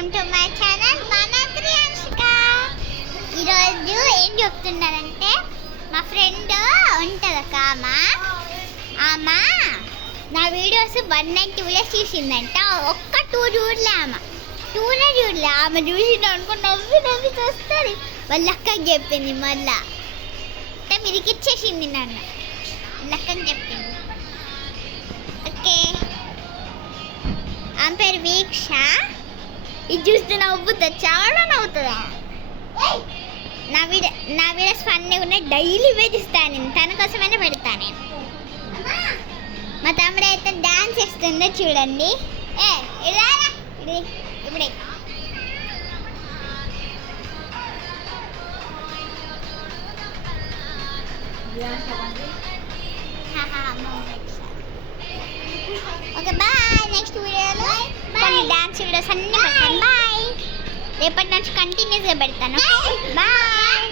Welcome to my channel మనత్రి అంశిక. ఈరోజు ఏం చెప్తున్నానంటే మా ఫ్రెండ్ ఉంటుందక్క ఆమె నా వీడియోస్ 190 వీడియోస్ చూసిందంట. ఒక్క 2 చూడలే ఆమె చూసింది అనుకుని నవ్వి చూస్తుంది. వాళ్ళ అక్కకి చెప్పింది, మళ్ళా అంటే మీరికి ఇచ్చేసింది నన్ను. వాళ్ళ అక్కకి చెప్పింది. ఓకే, ఆమె పేరు వీక్ష. ఇది చూస్తే నవ్వుతుంది, చాలా నవ్వుతుందా. నా వీడియోస్ ఫన్నీ ఉన్నాయి, డైలీ ఇవే చూస్తాను నేను, తన కోసమైనా పెడతాను నేను. మా తమ్ముడు అయితే డాన్స్ చేస్తుందో చూడండి. ఇప్పుడే ఓకే బాయ్. నెక్స్ట్ వీడియోలో కొన్ని డాన్స్ వీడియోస్ అన్నీ పెడతాను. బాయ్. రేపటి నుంచి కంటిన్యూస్గా పెడతాను. బాయ్.